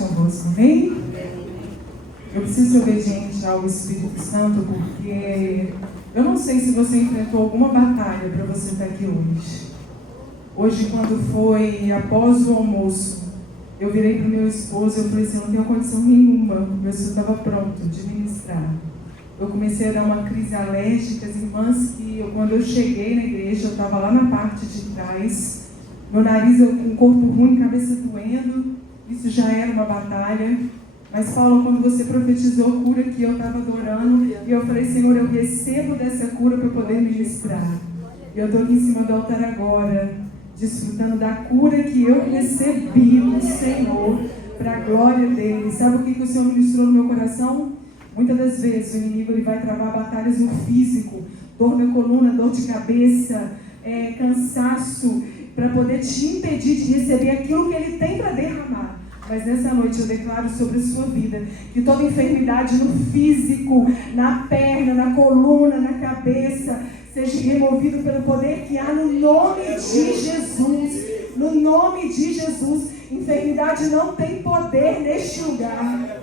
convosco, amém? Eu preciso ser obediente ao Espírito Santo, porque eu não sei se você enfrentou alguma batalha para você estar aqui hoje. Hoje, quando foi após o almoço, eu virei para o meu esposo e eu falei assim, eu não tenho condição nenhuma, meu esposo estava pronto de ministrar. Eu comecei a dar uma crise alérgica, as irmãs quando eu cheguei na igreja, eu estava lá na parte de trás, meu nariz com o corpo ruim, cabeça doendo, isso já era uma batalha. Mas Paulo, quando você profetizou a cura que eu estava adorando, e eu falei, Senhor, eu recebo dessa cura para poder ministrar. E eu estou aqui em cima do altar agora, desfrutando da cura que eu recebi do Senhor, para a glória dele. Sabe o que o Senhor ministrou no meu coração? Muitas das vezes o inimigo ele vai travar batalhas no físico, dor na coluna, dor de cabeça, cansaço, para poder te impedir de receber aquilo que ele tem para derramar. Mas nessa noite eu declaro sobre a sua vida que toda enfermidade no físico, na perna, na coluna, na cabeça, seja removido pelo poder que há no nome de Jesus. No nome de Jesus, enfermidade não tem poder neste lugar.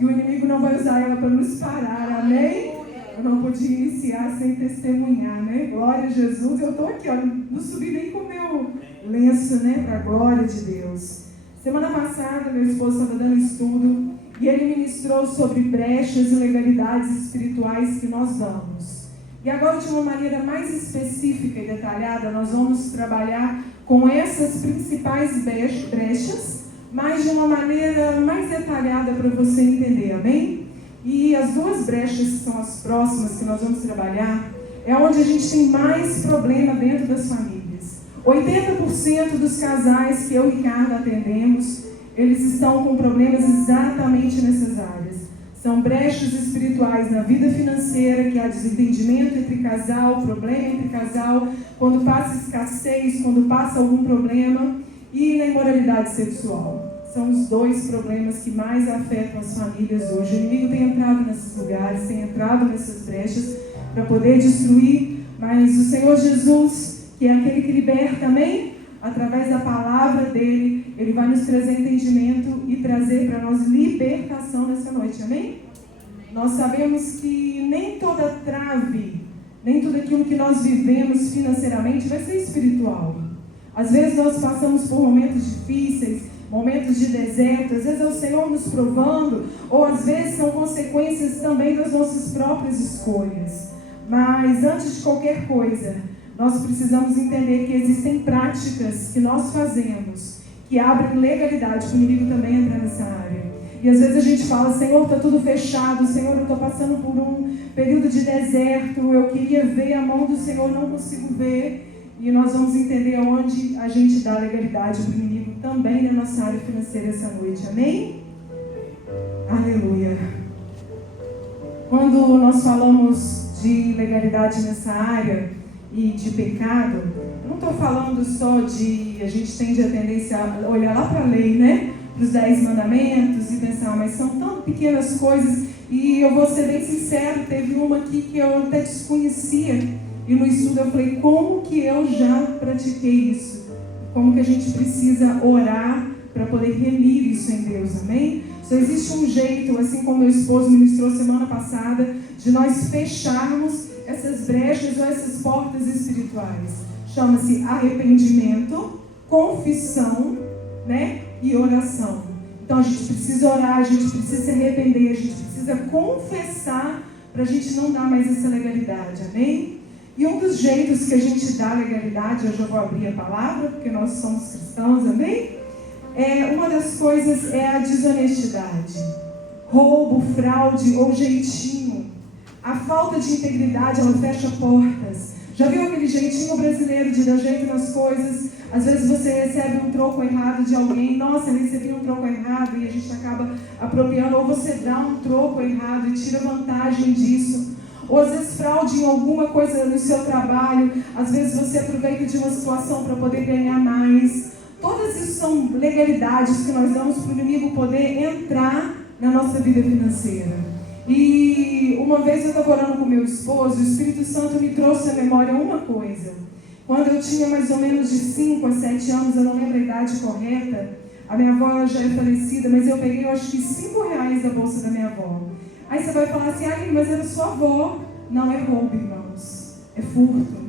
E o inimigo não vai usar ela para nos parar, amém? Eu não podia iniciar sem testemunhar, né? Glória a Jesus. Eu estou aqui, ó, não subi nem com o meu lenço, né? Para a glória de Deus. Semana passada, meu esposo estava dando estudo e ele ministrou sobre brechas e ilegalidades espirituais que nós damos. E agora, de uma maneira mais específica e detalhada, nós vamos trabalhar com essas principais brechas, mas de uma maneira mais detalhada para você entender, amém? E as duas brechas que são as próximas que nós vamos trabalhar, é onde a gente tem mais problema dentro das famílias. 80% dos casais que eu e Ricardo atendemos, eles estão com problemas exatamente nessas áreas. São brechas espirituais na vida financeira, que há desentendimento entre casal, problema entre casal, quando passa escassez, quando passa algum problema, e na imoralidade sexual. São os dois problemas que mais afetam as famílias hoje. O inimigo tem entrado nesses lugares, tem entrado nessas brechas para poder destruir, mas o Senhor Jesus, que é aquele que liberta, amém? Através da palavra dele, ele vai nos trazer entendimento e trazer para nós libertação nessa noite, amém? Nós sabemos que nem toda trave, nem tudo aquilo que nós vivemos financeiramente vai ser espiritual. Às vezes nós passamos por momentos difíceis, momentos de deserto, às vezes é o Senhor nos provando, ou às vezes são consequências também das nossas próprias escolhas. Mas antes de qualquer coisa, nós precisamos entender que existem práticas que nós fazemos que abrem legalidade, que o inimigo também entra nessa área. E às vezes a gente fala, Senhor, está tudo fechado, Senhor, eu estou passando por um período de deserto, eu queria ver a mão do Senhor, não consigo ver. E nós vamos entender onde a gente dá legalidade para o inimigo também na nossa área financeira essa noite, amém? Aleluia. Quando nós falamos de legalidade nessa área, e de pecado, eu não estou falando só de, a gente tende a tendência a olhar lá para a lei, né? Para os 10 mandamentos e pensar, mas são tão pequenas coisas, e eu vou ser bem sincero, teve uma aqui que eu até desconhecia, e no estudo eu falei, como que eu já pratiquei isso? Como que a gente precisa orar para poder remir isso em Deus, amém? Só existe um jeito, assim como meu esposo ministrou semana passada, de nós fecharmos essas brechas ou essas portas espirituais. Chama-se arrependimento, confissão, né? E oração. Então a gente precisa orar, a gente precisa se arrepender, a gente precisa confessar para a gente não dar mais essa legalidade, amém? E um dos jeitos que a gente dá legalidade, eu já vou abrir a palavra, porque nós somos cristãos, amém? Uma das coisas é a desonestidade. Roubo, fraude ou jeitinho. A falta de integridade, ela fecha portas. Já viu aquele jeitinho brasileiro de dar jeito nas coisas? Às vezes você recebe um troco errado de alguém. Nossa, eu recebi um troco errado e a gente acaba apropriando. Ou você dá um troco errado e tira vantagem disso. Ou às vezes fraude em alguma coisa no seu trabalho. Às vezes você aproveita de uma situação para poder ganhar mais. Todas isso são legalidades que nós damos para o inimigo poder entrar na nossa vida financeira. E uma vez eu estava orando com meu esposo, o Espírito Santo me trouxe à memória uma coisa. Quando eu tinha mais ou menos de 5 a 7 anos, eu não lembro a idade correta, A minha avó ela já é falecida, mas eu peguei, eu acho que R$5 da bolsa da minha avó. Aí você vai falar assim, mas era sua avó. Não, é roubo, irmãos. É furto.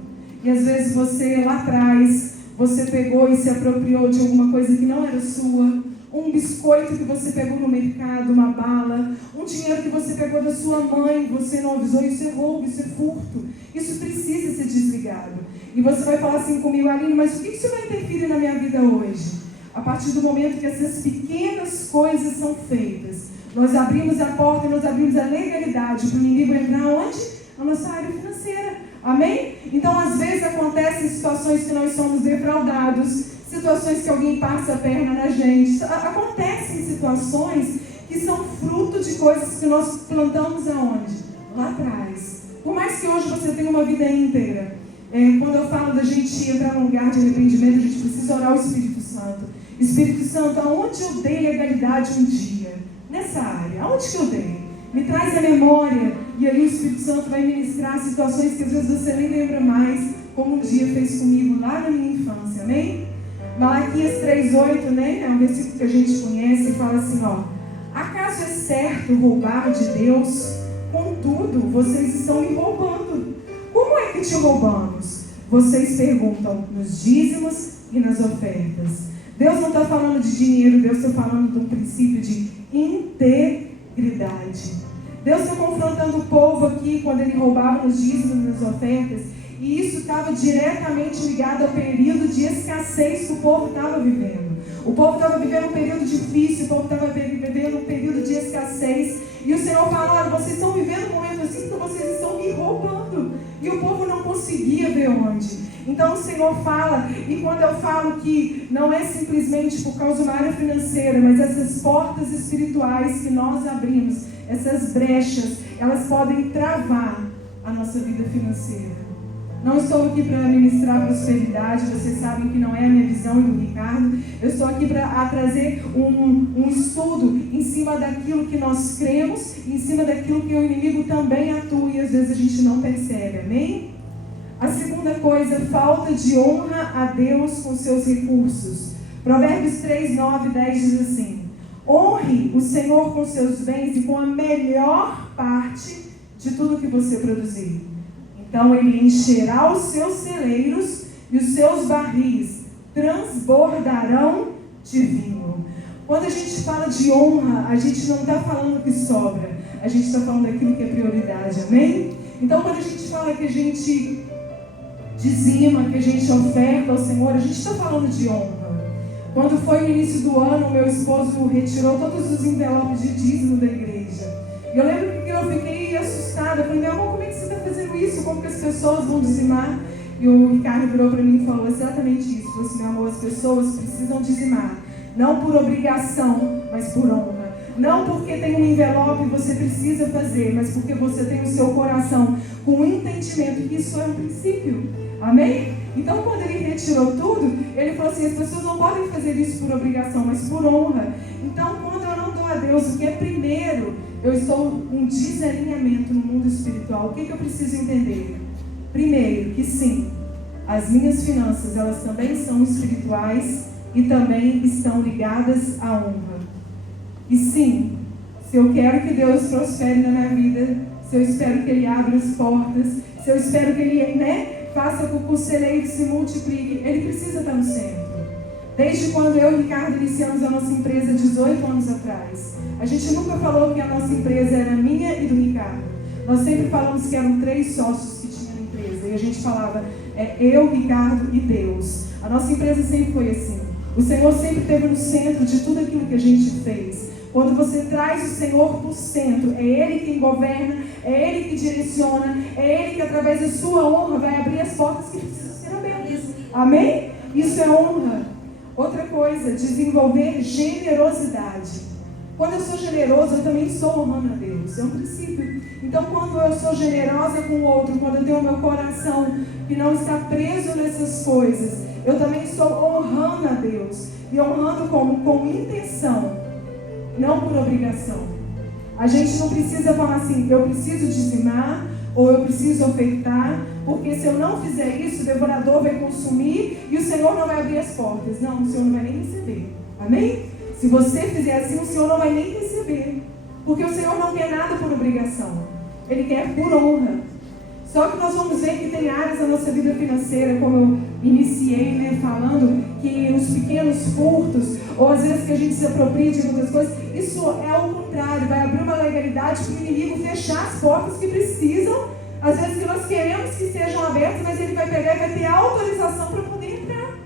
E às vezes você, lá atrás, você pegou e se apropriou de alguma coisa que não era sua. Um biscoito que você pegou no mercado, uma bala. Um dinheiro que você pegou da sua mãe, você não avisou. Isso é roubo, isso é furto. Isso precisa ser desligado. E você vai falar assim comigo, Aline, mas o que isso vai interferir na minha vida hoje? A partir do momento que essas pequenas coisas são feitas, nós abrimos a porta, nós abrimos a legalidade para o inimigo entrar onde? Na nossa área financeira. Amém? Então, às vezes, acontecem situações que nós somos defraudados, situações que alguém passa a perna na gente. Acontecem situações que são fruto de coisas que nós plantamos aonde? Lá atrás. Por mais que hoje você tenha uma vida íntegra, quando eu falo da gente entrar num lugar de arrependimento, a gente precisa orar ao Espírito Santo. Espírito Santo, aonde eu dei legalidade um dia? Nessa área, aonde que eu dei? Me traz a memória, e aí o Espírito Santo vai ministrar situações que às vezes você nem lembra mais, como um dia fez comigo lá na minha infância, amém? Malaquias 3,8, né? É um versículo que a gente conhece e fala assim, acaso é certo roubar de Deus? Contudo, vocês estão me roubando. Como é que te roubamos? Vocês perguntam nos dízimos e nas ofertas. Deus não está falando de dinheiro, Deus está falando de um princípio de integridade. Deus está confrontando o povo aqui quando ele roubava nos dízimos e nas ofertas, e isso estava diretamente ligado ao período de escassez que o povo estava vivendo. O povo estava vivendo um período difícil, o povo estava vivendo um período de escassez, e o Senhor fala, vocês estão vivendo um momento assim que vocês estão me roubando, e o povo não conseguia ver onde. Então o Senhor fala, e quando eu falo que não é simplesmente por causa de uma área financeira, mas essas portas espirituais que nós abrimos, essas brechas, elas podem travar a nossa vida financeira. Não estou aqui para ministrar prosperidade, vocês sabem que não é a minha visão e do Ricardo. Eu estou aqui para trazer um estudo em cima daquilo que nós cremos, em cima daquilo que o inimigo também atua e às vezes a gente não percebe, amém? A segunda coisa, falta de honra a Deus com seus recursos. Provérbios 3, 9 e 10 diz assim, honre o Senhor com seus bens e com a melhor parte de tudo que você produzir. Então ele encherá os seus celeiros e os seus barris transbordarão de vinho. Quando a gente fala de honra, a gente não está falando que sobra, a gente está falando daquilo que é prioridade, amém? Então quando a gente fala que a gente dizima, que a gente oferta ao Senhor, a gente está falando de honra. Quando foi no início do ano, meu esposo retirou todos os envelopes de dízimo da igreja. E eu lembro que eu fiquei assustada. Eu falei, meu amor, como é que você está fazendo isso? Como que as pessoas vão dizimar? E o Ricardo virou para mim e falou exatamente isso. Falou assim, meu amor, as pessoas precisam dizimar. Não por obrigação, mas por honra. Não porque tem um envelope e você precisa fazer, mas porque você tem o seu coração com o entendimento que isso é um princípio. Amém? Então, quando ele retirou tudo, ele falou assim, as pessoas não podem fazer isso por obrigação, mas por honra. Então, quando eu não dou a Deus o que é primeiro, eu estou em desalinhamento no mundo espiritual. O que eu preciso entender? Primeiro, que sim, as minhas finanças, elas também são espirituais e também estão ligadas à honra. E sim, se eu quero que Deus prospere na minha vida, se eu espero que Ele abra as portas, se eu espero que Ele, faça com que o celeiro se multiplique, Ele precisa estar no centro. Desde quando eu e o Ricardo iniciamos a nossa empresa 18 anos atrás, a gente nunca falou que a nossa empresa era minha e do Ricardo. Nós sempre falamos que eram 3 sócios que tinham a empresa. E a gente falava, eu, Ricardo e Deus. A nossa empresa sempre foi assim. O Senhor sempre esteve no centro de tudo aquilo que a gente fez. Quando você traz o Senhor para o centro, é Ele quem governa, é Ele que direciona, é Ele que através da sua honra vai abrir as portas que precisam ser abertas. Amém? Isso é honra. Outra coisa, desenvolver generosidade. Quando eu sou generoso, eu também estou honrando a Deus. É um princípio. Então, quando eu sou generosa com o outro, quando eu tenho o meu coração que não está preso nessas coisas, eu também estou honrando a Deus. E honrando como? Com intenção, não por obrigação. A gente não precisa falar assim, eu preciso dizimar, ou eu preciso ofertar, porque se eu não fizer isso, o devorador vai consumir e o Senhor não vai abrir as portas. Não, o Senhor não vai nem receber. Amém? Se você fizer assim, o Senhor não vai nem receber. Porque o Senhor não quer nada por obrigação. Ele quer por honra. Só que nós vamos ver que tem áreas da nossa vida financeira, como eu iniciei, né, falando, que os pequenos furtos, ou às vezes que a gente se apropria de muitas coisas, isso é o contrário, vai abrir uma legalidade para o inimigo fechar as portas que precisam, às vezes que nós queremos que sejam abertas, mas ele vai pegar e vai ter autorização para poder entrar.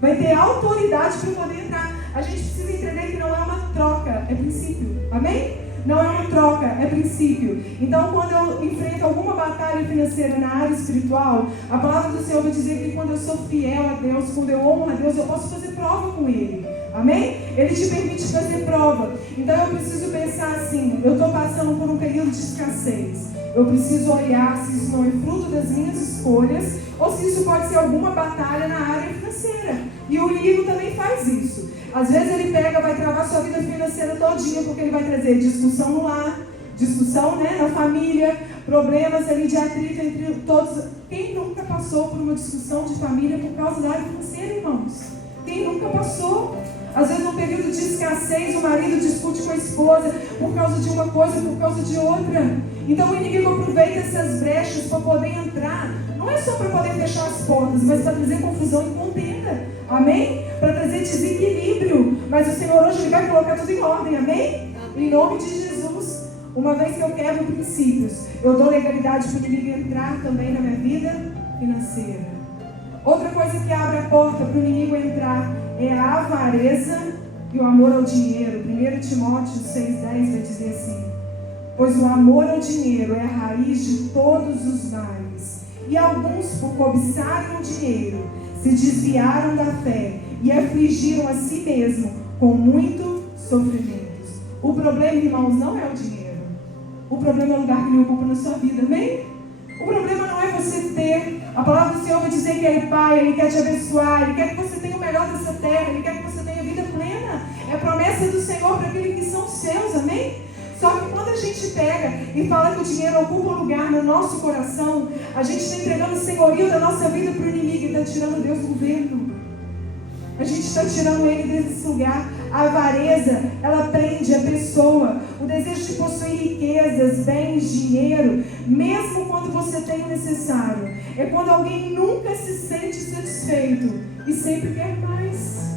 Vai ter autoridade para poder entrar. A gente precisa entender que não é uma troca, é princípio. Amém? Não é uma troca, é princípio. Então, quando eu enfrento alguma batalha financeira na área espiritual, a palavra do Senhor vai dizer que quando eu sou fiel a Deus, quando eu honro a Deus, eu posso fazer prova com Ele. Amém? Ele te permite fazer prova. Então, eu preciso pensar assim, eu estou passando por um período de escassez. Eu preciso olhar se isso não é fruto das minhas escolhas, ou se isso pode ser alguma batalha na área financeira. E o inimigo também faz isso. Às vezes ele pega, vai travar sua vida financeira todinha, porque ele vai trazer discussão no lar, discussão, né, na família, problemas ali de atrito entre todos. Quem nunca passou por uma discussão de família por causa da área financeira, irmãos? Quem nunca passou? Às vezes, num período de escassez, o marido discute com a esposa por causa de uma coisa, por causa de outra. Então, o inimigo aproveita essas brechas para poder entrar. Não é só para poder fechar as portas, mas para trazer confusão e contenda. Amém? Para trazer desequilíbrio. Mas o Senhor hoje ele vai colocar tudo em ordem. Amém? Em nome de Jesus. Uma vez que eu quebro princípios, eu dou legalidade para o inimigo entrar também na minha vida financeira. Outra coisa que abre a porta para o inimigo entrar é a avareza e o amor ao dinheiro. 1 Timóteo 6,10 vai dizer assim: pois o amor ao dinheiro é a raiz de todos os males. E alguns, por cobiçarem o dinheiro, se desviaram da fé e afligiram a si mesmo com muito sofrimento. O problema, irmãos, não é o dinheiro. O problema é o lugar que ele ocupa na sua vida. Amém? O problema não é você ter. A palavra do Senhor vai dizer que Ele, Pai, Ele quer te abençoar, Ele quer que você tenha o melhor dessa terra, Ele quer que você tenha vida plena. É promessa do Senhor para aqueles que são seus, amém? Só que quando a gente pega e fala que o dinheiro ocupa um lugar no nosso coração, a gente está entregando o senhorio da nossa vida para o inimigo e está tirando Deus do governo. A gente está tirando Ele desse lugar. A avareza, ela prende a pessoa. O desejo de possuir riquezas, bens, dinheiro, mesmo quando você tem o necessário. É quando alguém nunca se sente satisfeito e sempre quer mais.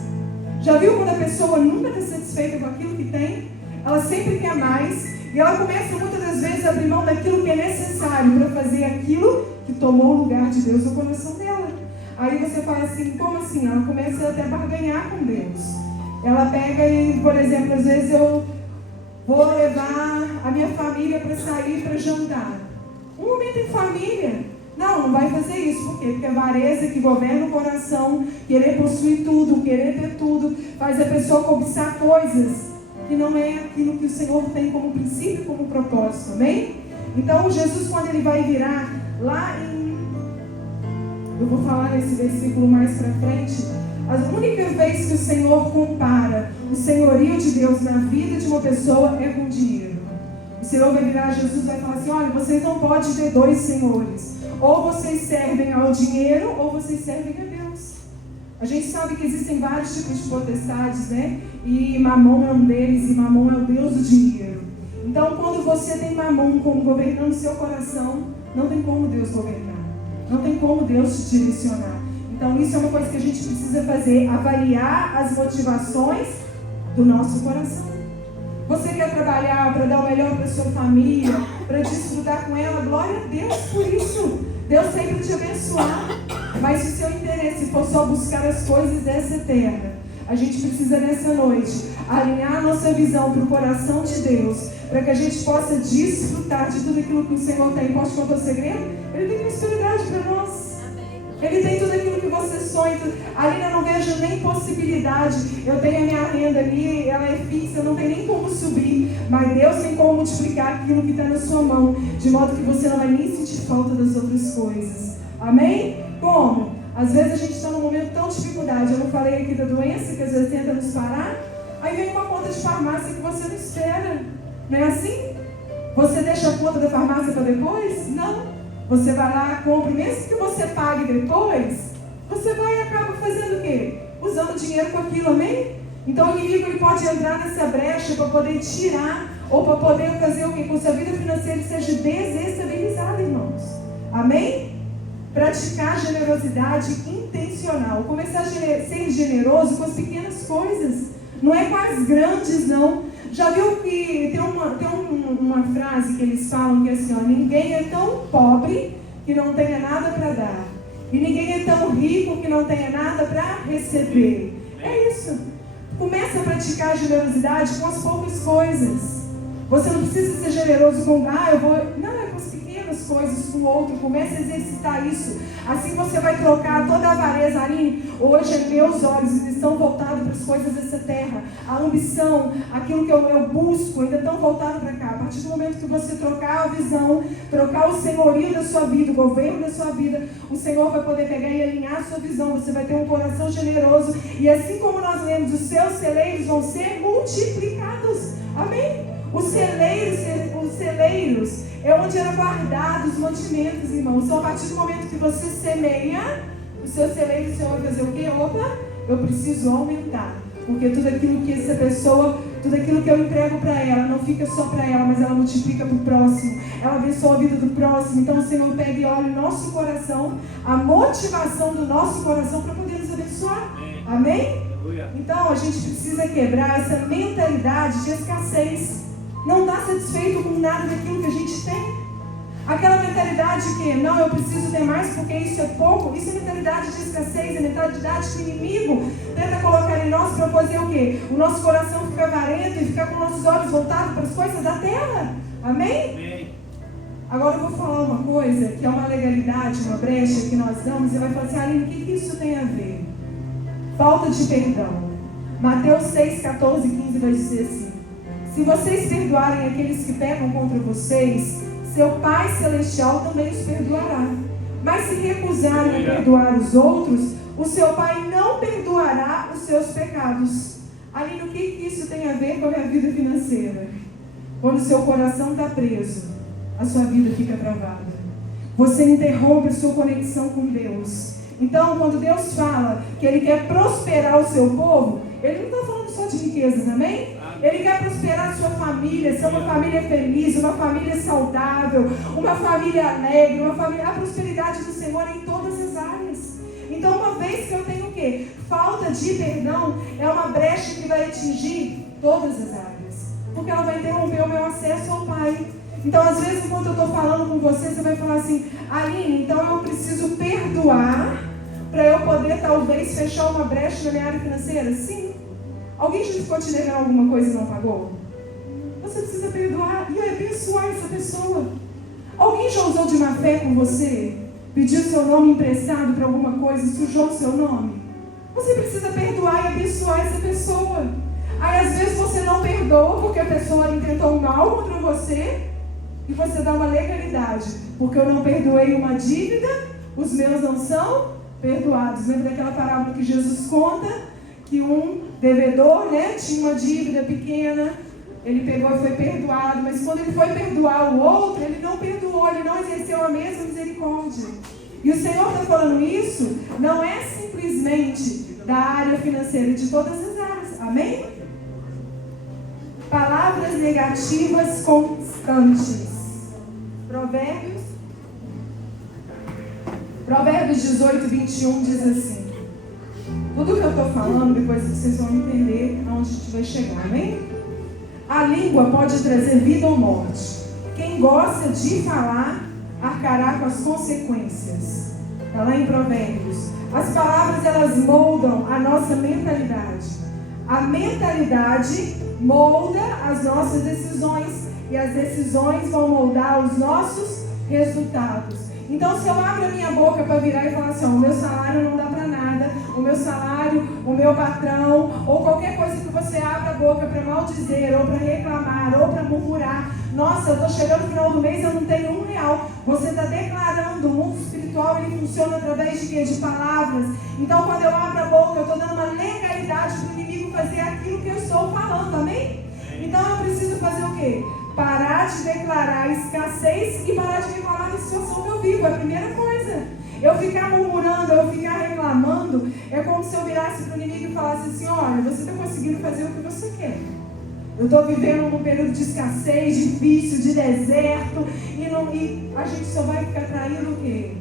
Já viu quando a pessoa nunca está satisfeita com aquilo que tem? Ela sempre quer mais. E ela começa muitas das vezes a abrir mão daquilo que é necessário para fazer aquilo que tomou o lugar de Deus no coração dela. Aí você fala assim, como assim? Ela começa até a barganhar com Deus. Ela pega e, por exemplo, às vezes eu vou levar a minha família para sair para jantar. Um momento em família. Não vai fazer isso. Por quê? Porque a avareza que governa o coração, querer possuir tudo, querer ter tudo, faz a pessoa cobiçar coisas que não é aquilo que o Senhor tem como princípio, como propósito. Amém? Então, Jesus, quando ele vai virar lá em... Eu vou falar nesse versículo mais para frente. A única vez que o Senhor compara o senhorio de Deus na vida de uma pessoa é com dinheiro. O Senhor vai virar a Jesus e vai falar assim, olha, vocês não podem ter dois senhores. Ou vocês servem ao dinheiro, ou vocês servem a Deus. A gente sabe que existem vários tipos de potestades, né? E Mamon é um deles, e Mamon é o Deus do dinheiro. Então, quando você tem Mamon como governando o seu coração, não tem como Deus governar. Não tem como Deus te direcionar. Então, isso é uma coisa que a gente precisa fazer, avaliar as motivações do nosso coração. Você quer trabalhar para dar o melhor para a sua família, para desfrutar com ela, glória a Deus por isso. Deus sempre te abençoar. Mas se o seu interesse for só buscar as coisas dessa terra, a gente precisa nessa noite alinhar a nossa visão para o coração de Deus, para que a gente possa desfrutar de tudo aquilo que o Senhor tem. Posso contar o segredo? Ele tem prosperidade para nós. Ele tem tudo aquilo que você sonha. Ali eu não vejo nem possibilidade. Eu tenho a minha renda ali, ela é fixa, não tem nem como subir. Mas Deus tem como multiplicar aquilo que está na sua mão, de modo que você não vai nem sentir falta das outras coisas. Amém? Como? Às vezes a gente está num momento tão de dificuldade. Eu não falei aqui da doença, que às vezes tenta nos parar. Aí vem uma conta de farmácia que você não espera. Não é assim? Você deixa a conta da farmácia para depois? Não. Você vai lá, compra, mesmo que você pague depois, você vai e acaba fazendo o quê? Usando dinheiro com aquilo, amém? Então o inimigo ele pode entrar nessa brecha para poder tirar ou para poder fazer o que? Com sua vida financeira seja desestabilizada, irmãos. Amém? Praticar generosidade intencional. Começar a ser generoso com as pequenas coisas. Não é com as grandes, não. Já viu que tem uma frase que eles falam que é assim, ó, ninguém é tão pobre que não tenha nada para dar. E ninguém é tão rico que não tenha nada para receber. É isso. Começa a praticar a generosidade com as poucas coisas. Você não precisa ser generoso com, não, é com as pequenas coisas, com o outro. Comece a exercitar isso. Assim você vai trocar toda a avareza. Aline, hoje meus olhos estão voltados para as coisas dessa terra. A ambição, aquilo que eu busco, ainda estão voltados para cá. A partir do momento que você trocar a visão, trocar o senhorio da sua vida, o governo da sua vida, o Senhor vai poder pegar e alinhar a sua visão. Você vai ter um coração generoso. E assim como nós lemos, os seus celeiros vão ser multiplicados. Amém? Os celeiros é onde eram guardados os mantimentos, irmãos. Então, a partir do momento que você semeia, os seus celeiros, o Senhor vai fazer o quê? Opa, eu preciso aumentar. Porque tudo aquilo que essa pessoa, tudo aquilo que eu entrego para ela, não fica só para ela, mas ela multiplica para o próximo. Ela abençoa a vida do próximo. Então, o Senhor pega e olha o nosso coração, a motivação do nosso coração para poder nos abençoar. Amém? Então, a gente precisa quebrar essa mentalidade de escassez. Não está satisfeito com nada daquilo que a gente tem. Aquela mentalidade que, não, eu preciso ter mais porque isso é pouco. Isso é mentalidade de escassez, é mentalidade que o inimigo tenta colocar em nós para fazer o quê? O nosso coração ficar avarento e ficar com nossos olhos voltados para as coisas da terra. Amém? Amém. Agora eu vou falar uma coisa que é uma legalidade, uma brecha que nós damos. E vai falar assim, Aline, o que isso tem a ver? Falta de perdão. Mateus 6, 14 e 15 vai dizer assim: se vocês perdoarem aqueles que pecam contra vocês, seu Pai Celestial também os perdoará. Mas se recusarem a perdoar os outros, o seu Pai não perdoará os seus pecados. Aline, o que isso tem a ver com a minha vida financeira? Quando o seu coração está preso, a sua vida fica travada. Você interrompe a sua conexão com Deus. Então, quando Deus fala que Ele quer prosperar o seu povo, Ele não está falando só de riquezas, amém? Ele quer prosperar a sua família, ser uma família feliz, uma família saudável, uma família alegre, uma família... A prosperidade do Senhor é em todas as áreas. Então, uma vez que eu tenho o quê? Falta de perdão, é uma brecha que vai atingir todas as áreas. Porque ela vai interromper o meu acesso ao Pai. Então, às vezes, enquanto eu estou falando com você, você vai falar assim, Aline, então eu preciso perdoar para eu poder, talvez, fechar uma brecha na minha área financeira? Sim. Alguém já ficou te devendo alguma coisa e não pagou? Você precisa perdoar e abençoar essa pessoa. Alguém já usou de má fé com você? Pediu seu nome emprestado para alguma coisa e sujou o seu nome? Você precisa perdoar e abençoar essa pessoa. Aí às vezes você não perdoa porque a pessoa intentou mal contra você e você dá uma legalidade. Porque eu não perdoei uma dívida, os meus não são perdoados. Lembra daquela parábola que Jesus conta? Que um devedor, tinha uma dívida pequena, ele pegou e foi perdoado, mas quando ele foi perdoar o outro, ele não perdoou, ele não exerceu a mesma misericórdia. E o Senhor está falando isso, não é simplesmente da área financeira, de todas as áreas, amém? Palavras negativas constantes. Provérbios 18, 21 diz assim. Tudo que eu estou falando, depois vocês vão entender aonde a gente vai chegar, amém? A língua pode trazer vida ou morte. Quem gosta de falar, arcará com as consequências. Está lá em Provérbios. As palavras, elas moldam a nossa mentalidade. A mentalidade molda as nossas decisões. E as decisões vão moldar os nossos resultados. Então, se eu abro a minha boca para virar e falar assim, o meu salário não dá para nada, o meu salário, o meu patrão, ou qualquer coisa que você abra a boca para maldizer, ou para reclamar, ou para murmurar, nossa, eu estou chegando no final do mês, eu não tenho R$1. Você está declarando, o mundo espiritual, ele funciona através de quê? De palavras. Então, quando eu abro a boca, eu estou dando uma legalidade para o inimigo fazer aquilo que eu estou falando, amém? Então, eu preciso fazer o quê? Parar de declarar escassez e parar de reclamar da situação que eu vivo. É a primeira coisa. Eu ficar murmurando, eu ficar reclamando, é como se eu virasse para o inimigo e falasse assim: olha, você está conseguindo fazer o que você quer. Eu estou vivendo num período de escassez, difícil, de deserto, e a gente só vai ficar traindo o quê?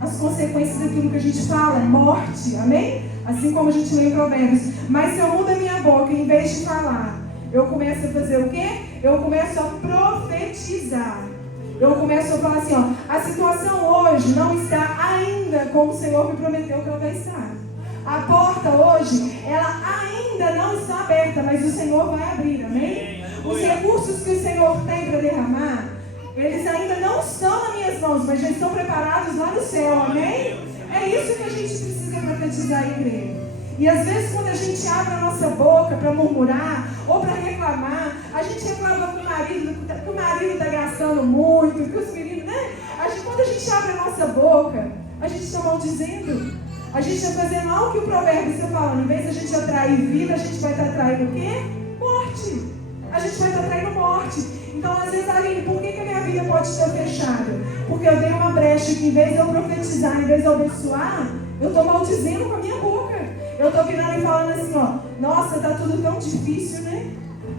As consequências daquilo que a gente fala, morte, amém? Assim como a gente lê em Provérbios. Mas se eu mudo a minha boca, em vez de falar, eu começo a fazer o quê? Eu começo a profetizar. Eu começo a falar assim, ó, a situação hoje não está ainda como o Senhor me prometeu que ela vai estar. A porta hoje, ela ainda não está aberta, mas o Senhor vai abrir, amém? Os recursos que o Senhor tem para derramar, eles ainda não estão nas minhas mãos, mas já estão preparados lá no céu, amém? É isso que a gente precisa profetizar, igreja. E às vezes quando a gente abre a nossa boca para murmurar ou para reclamar, a gente reclama com o marido, que o marido está gastando muito, que os meninos, né? Quando a gente abre a nossa boca, a gente está maldizendo. A gente está fazendo algo que o provérbio está falando. Em vez de a gente atrair vida, a gente vai estar atraindo o quê? Morte. A gente vai estar atraindo morte. Então, às vezes, Aline, por que a minha vida pode estar fechada? Porque eu dei uma brecha que, em vez de eu profetizar, em vez de eu abençoar, eu estou maldizendo com a minha boca. Eu estou virando e falando assim, ó, nossa, tá tudo tão difícil, né?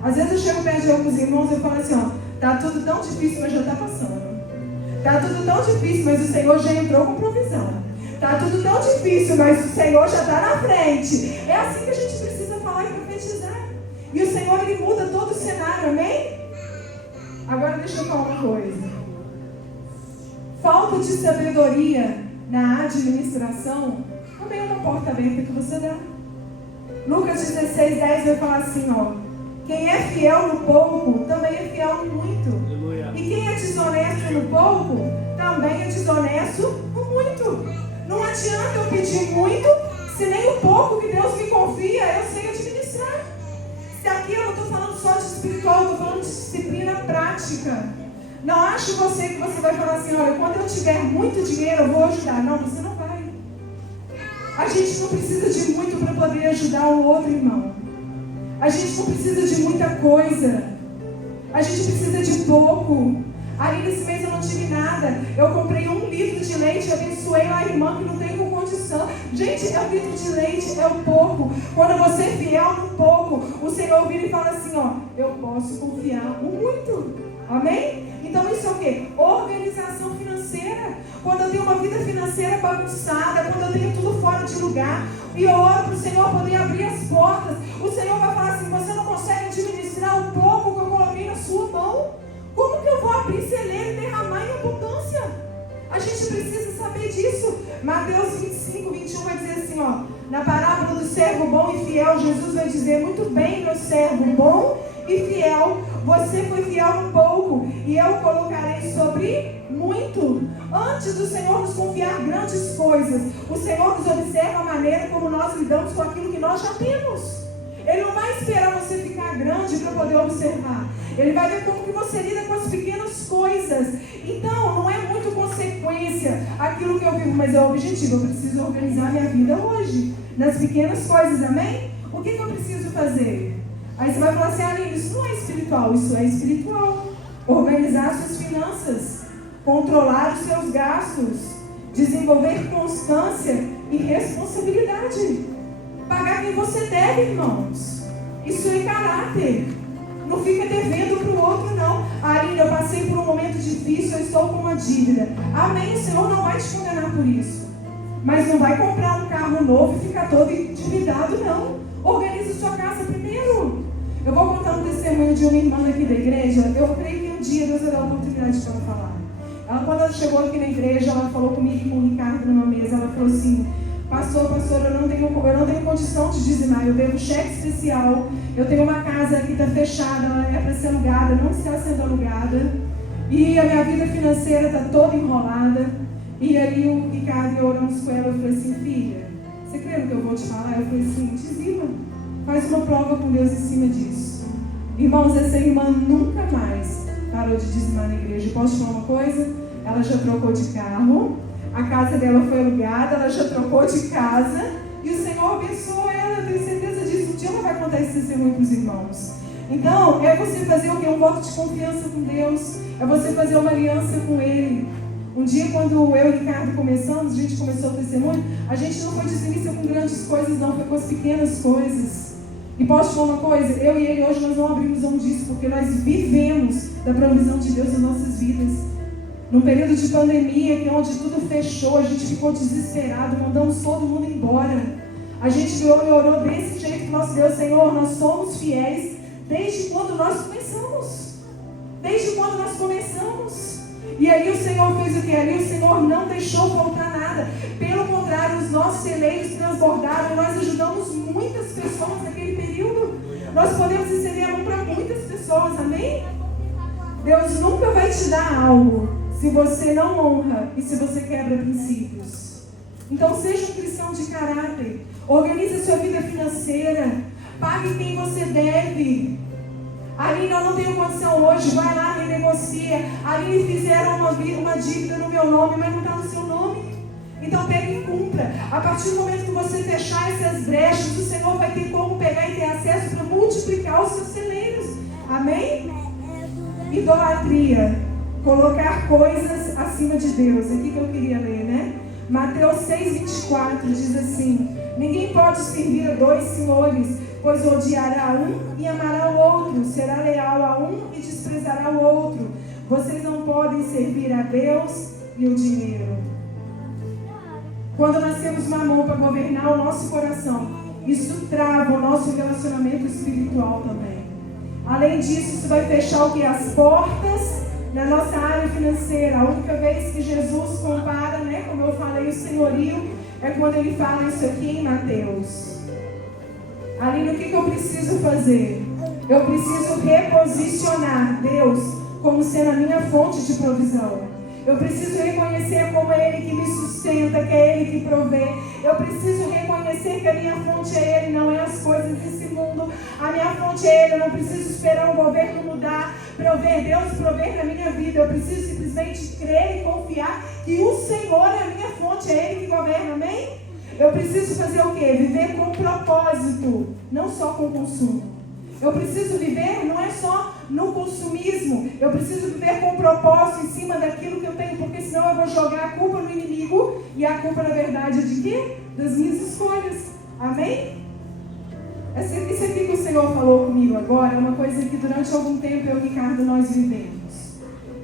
Às vezes eu chego perto de alguns irmãos e eu falo assim, ó, tá tudo tão difícil, mas já está passando. Tá tudo tão difícil, mas o Senhor já entrou com provisão. Tá tudo tão difícil, mas o Senhor já está na frente. É assim que a gente precisa falar e profetizar. E o Senhor, Ele muda todo o cenário, amém? Agora deixa eu falar uma coisa. Falta de sabedoria na administração também é uma porta aberta que você dá. Lucas 16, 10 vai falar assim, ó. Quem é fiel no pouco, também é fiel no muito. Aleluia. E quem é desonesto no pouco, também é desonesto no muito. Não adianta eu pedir muito, se nem o pouco que Deus me confia, eu sei administrar. Se aqui eu não estou falando só de espiritual, eu estou falando de disciplina prática. Não ache você que você vai falar assim, olha, quando eu tiver muito dinheiro eu vou ajudar. Não, você não vai. A gente não precisa de muito para poder ajudar o outro irmão. A gente não precisa de muita coisa. A gente precisa de pouco. Aí nesse mês eu não tive nada. Eu comprei 1 litro de leite e abençoei a irmã que não tem com condição. Gente, é 1 litro de leite, é o pouco. Quando você é fiel no pouco, o Senhor vira e fala assim, ó, eu posso confiar no muito. Amém? Então isso é o quê? Organização financeira. Quando eu tenho uma vida financeira bagunçada, quando eu tenho tudo fora de lugar, e eu oro para o Senhor poder abrir as portas, o Senhor vai falar assim, você não consegue administrar o pouco que eu coloquei na sua mão? Como que eu vou abrir celeiro e derramar em abundância? A gente precisa saber disso. Mateus 25, 21 vai dizer assim, ó, na parábola do servo bom e fiel, Jesus vai dizer, muito bem, meu servo bom e fiel, você foi fiel um pouco, e eu o colocarei sobre muito. Antes do Senhor nos confiar grandes coisas, o Senhor nos observa a maneira como nós lidamos com aquilo que nós já temos. Ele não vai esperar você ficar grande para poder observar. Ele vai ver como que você lida com as pequenas coisas. Então, não é muito consequência aquilo que eu vivo, mas é o objetivo. Eu preciso organizar minha vida hoje, nas pequenas coisas, amém? O que eu preciso fazer? Aí você vai falar assim, Aline, isso não é espiritual. Isso é espiritual. Organizar suas finanças, controlar os seus gastos, desenvolver constância e responsabilidade. Pagar quem você deve, irmãos. Isso é caráter. Não fica devendo para o outro, não. Aline, eu passei por um momento difícil, eu estou com uma dívida. Amém, o Senhor não vai te condenar por isso. Mas não vai comprar um carro novo e ficar todo endividado, não. Organize sua casa primeiro. Eu vou contar um testemunho de uma irmã aqui da igreja. Eu creio que um dia Deus vai dar a oportunidade para ela falar. Quando ela chegou aqui na igreja, ela falou comigo e com o Ricardo numa mesa. Ela falou assim, pastor, eu não tenho condição de dizimar, eu devo cheque especial, eu tenho uma casa que está fechada, ela é para ser alugada, não está sendo alugada, e a minha vida financeira está toda enrolada. E aí o Ricardo, eu oramos com ela, eu falei assim, filha, você crê no que eu vou te falar? Eu falei assim, dizima, faz uma prova com Deus em cima disso. Irmãos, essa irmã nunca mais parou de dizimar na igreja. Posso te falar uma coisa? Ela já trocou de carro, a casa dela foi alugada, ela já trocou de casa, e o Senhor abençoou ela, eu tenho certeza disso. Um dia ela vai contar esse testemunho para os irmãos. Então, é você fazer o quê? Um voto de confiança com Deus, é você fazer uma aliança com Ele. Um dia, quando eu e o Ricardo começamos, a gente começou o testemunho, a gente não foi dizimista com grandes coisas, não, foi com as pequenas coisas. E posso te falar uma coisa? Eu e ele hoje nós não abrimos mão disso, porque nós vivemos da provisão de Deus nas nossas vidas. Num período de pandemia, que é onde tudo fechou, a gente ficou desesperado, mandamos todo mundo embora. A gente orou desse jeito para o nosso Deus: Senhor, nós somos fiéis desde quando nós começamos. Desde quando nós começamos. E ali o Senhor fez o que? Ali o Senhor não deixou faltar nada. Pelo contrário, os nossos celeiros transbordaram e nós ajudamos muitas pessoas naquele período. Nós podemos estender a mão para muitas pessoas, amém? Deus nunca vai te dar algo se você não honra e se você quebra princípios. Então seja um cristão de caráter. Organize a sua vida financeira. Pague quem você deve. Aline, eu não tenho condição hoje, vai lá, renegocia. Aline, fizeram uma dívida no meu nome, mas não está no seu nome. Então pega e cumpra. A partir do momento que você fechar essas brechas, o Senhor vai ter como pegar e ter acesso para multiplicar os seus celeiros. Amém? Idolatria. Colocar coisas acima de Deus. Aqui que eu queria ler, né? Mateus 6,24 diz assim: ninguém pode servir a dois senhores, pois odiará um e amará o outro, será leal a um e desprezará o outro. Vocês não podem servir a Deus e o dinheiro. Quando nós temos uma mão para governar o nosso coração, isso trava o nosso relacionamento espiritual também. Além disso, isso vai fechar o que? As portas na nossa área financeira. A única vez que Jesus compara, né, como eu falei, o senhorio, é quando ele fala isso aqui em Mateus. Aline, o que eu preciso fazer? Eu preciso reposicionar Deus como sendo a minha fonte de provisão. Eu preciso reconhecer como é Ele que me sustenta, que é Ele que provê. Eu preciso reconhecer que a minha fonte é Ele, não é as coisas desse mundo. A minha fonte é Ele, eu não preciso esperar o governo mudar para eu ver Deus prover na minha vida. Eu preciso simplesmente crer e confiar que o Senhor é a minha fonte, é Ele que governa, amém? Eu preciso fazer o quê? Viver com propósito, não só com consumo. Eu preciso viver, não é só no consumismo. Eu preciso viver com propósito em cima daquilo que eu tenho, porque senão eu vou jogar a culpa no inimigo. E a culpa, na verdade, é de quê? Das minhas escolhas. Amém? Isso aqui que o Senhor falou comigo agora é uma coisa que durante algum tempo eu e o Ricardo nós vivemos.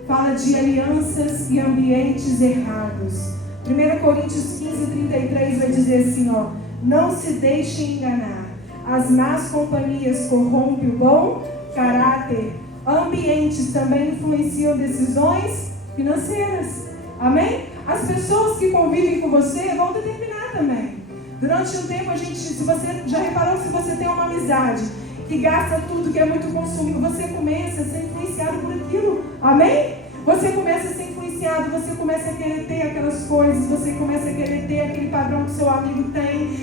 Fala de alianças e ambientes errados. 1 Coríntios 15:33 vai dizer assim, ó: não se deixem enganar. As más companhias corrompem o bom caráter. Ambientes também influenciam decisões financeiras. Amém? As pessoas que convivem com você vão determinar também. Durante um tempo, se você já reparou, se você tem uma amizade que gasta tudo, que é muito consumido, você começa a ser influenciado por aquilo. Amém? Você começa a ser influenciado, você começa a querer ter aquelas coisas, você começa a querer ter aquele padrão que seu amigo tem.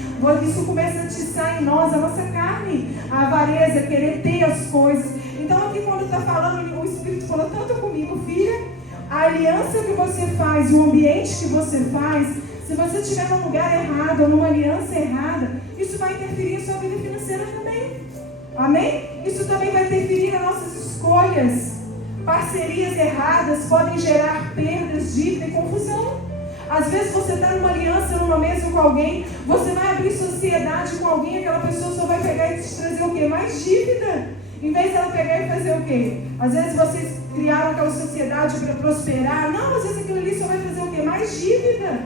Isso começa a atiçar em nós, a nossa carne, a avareza, querer ter as coisas. Então aqui quando está falando, o Espírito falou tanto comigo, filha, a aliança que você faz, o ambiente que você faz, se você estiver num lugar errado ou numa aliança errada, isso vai interferir em sua vida financeira também. Amém? Isso também vai interferir nas nossas escolhas. Parcerias erradas podem gerar perdas, dívida e confusão. Às vezes você está numa aliança, numa mesa com alguém, você vai abrir sociedade com alguém, aquela pessoa só vai pegar e te trazer o quê? Mais dívida. Em vez dela pegar e fazer o quê? Às vezes vocês criaram aquela sociedade para prosperar. Não, às vezes aquilo ali só vai fazer o quê? Mais dívida.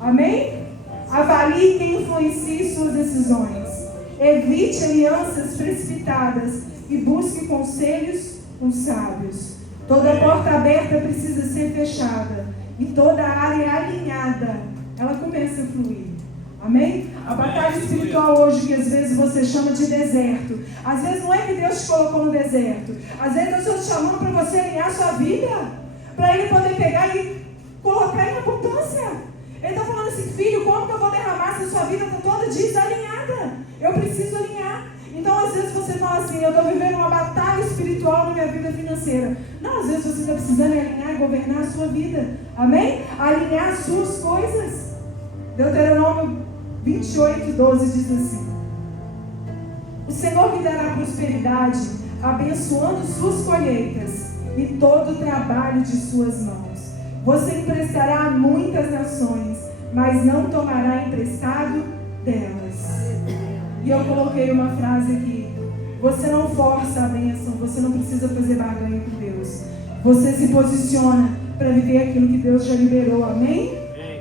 Amém? Avalie quem influencia suas decisões. Evite alianças precipitadas e busque conselhos com sábios. Toda porta aberta precisa ser fechada e toda área alinhada, ela começa a fluir. Amém? A batalha espiritual hoje, que às vezes você chama de deserto, às vezes não é que Deus te colocou no deserto, às vezes Deus está te chamando para você alinhar a sua vida, para Ele poder pegar e colocar em abundância. Ele está falando assim, filho, como que eu vou derramar se a sua vida está toda desalinhada? Eu preciso alinhar. Então, às vezes você fala assim, eu estou vivendo uma batalha espiritual na minha vida financeira. Não, às vezes você está precisando alinhar e governar a sua vida. Amém? Alinhar as suas coisas. Deuteronômio 28:12 diz assim: o Senhor lhe dará prosperidade, abençoando suas colheitas e todo o trabalho de suas mãos. Você emprestará a muitas nações, mas não tomará emprestado delas. E eu coloquei uma frase aqui. Você não força a bênção, você não precisa fazer barganha com Deus. Você se posiciona para viver aquilo que Deus já liberou, amém?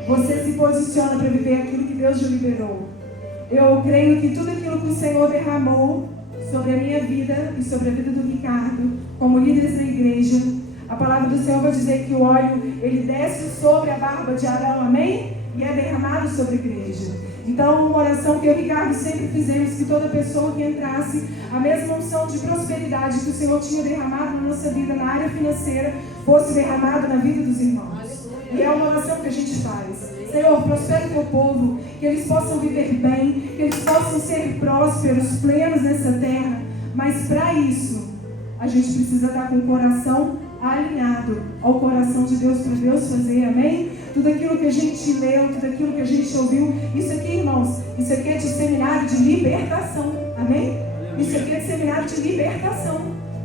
Você se posiciona para viver aquilo que Deus já liberou. Eu creio que tudo aquilo que o Senhor derramou sobre a minha vida e sobre a vida do Ricardo, como líderes da igreja, a palavra do Senhor vai dizer que o óleo, ele desce sobre a barba de Arão, amém? E é derramado sobre a igreja. Então, uma oração que eu e o Ricardo sempre fizemos, que toda pessoa que entrasse, a mesma unção de prosperidade que o Senhor tinha derramado na nossa vida, na área financeira, fosse derramado na vida dos irmãos. E é uma oração que a gente faz. Senhor, prospera o teu povo, que eles possam viver bem, que eles possam ser prósperos, plenos nessa terra. Mas para isso, a gente precisa estar com o coração alinhado ao coração de Deus, para Deus fazer, amém? Tudo aquilo que a gente leu, tudo aquilo que a gente ouviu, isso aqui, irmãos, isso aqui é de seminário de libertação, amém? Isso aqui é de seminário de libertação,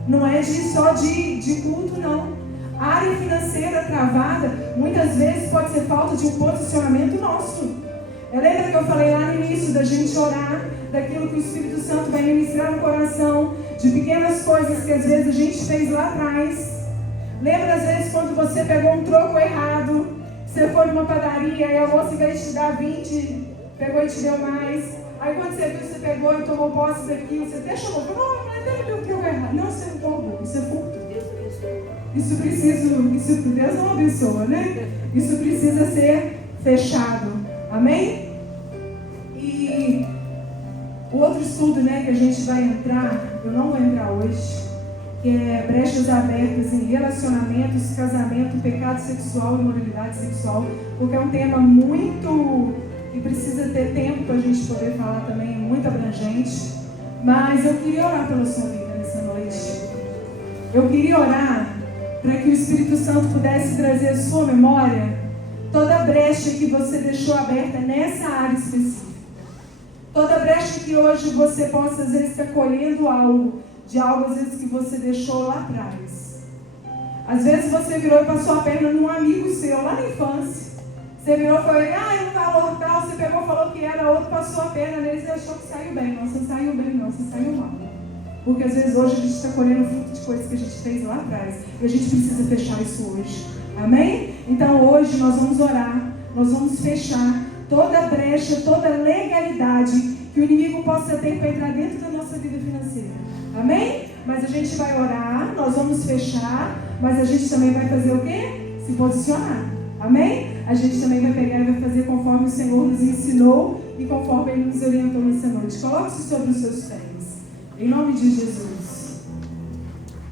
não é só de culto, não. A área financeira travada, muitas vezes pode ser falta de um posicionamento nosso. Lembra que eu falei lá no início da gente orar, daquilo que o Espírito Santo vai ministrar no coração, de pequenas coisas que às vezes a gente fez lá atrás. Lembra às vezes quando você pegou um troco errado, você foi numa padaria e a moça, em vez de te dar 20, pegou e te deu mais. Aí quando você viu, você pegou e tomou posse daquilo, você até chamou, não, mas deu troco errado. Não, você não tomou, isso é furto. Isso Deus não abençoa, né? Isso precisa ser fechado. Amém? E o outro estudo, né, que a gente vai entrar, eu não vou entrar hoje, que é brechas abertas em relacionamentos, casamento, pecado sexual e moralidade sexual, porque é um tema muito que precisa ter tempo para a gente poder falar também, é muito abrangente. Mas eu queria orar pela sua vida nessa noite. Eu queria orar para que o Espírito Santo pudesse trazer à sua memória toda a brecha que você deixou aberta nessa área específica. Toda brecha que hoje você possa, às vezes, estar colhendo algo, de algo, às vezes, que você deixou lá atrás. Às vezes você virou e passou a perna num amigo seu, lá na infância. Você virou e falou, um valor tal, você pegou e falou que era outro, passou a perna neles e achou que saiu bem. Não, você não saiu bem, não, você saiu mal. Porque às vezes hoje a gente está colhendo fruto de coisas que a gente fez lá atrás. E a gente precisa fechar isso hoje. Amém? Então hoje nós vamos orar, nós vamos fechar toda a brecha, toda a legalidade que o inimigo possa ter para entrar dentro da nossa vida financeira. Amém? Mas a gente vai orar, nós vamos fechar, mas a gente também vai fazer o quê? Se posicionar. Amém? A gente também vai pegar e vai fazer conforme o Senhor nos ensinou e conforme Ele nos orientou nessa noite. Coloque-se sobre os seus pés. Em nome de Jesus.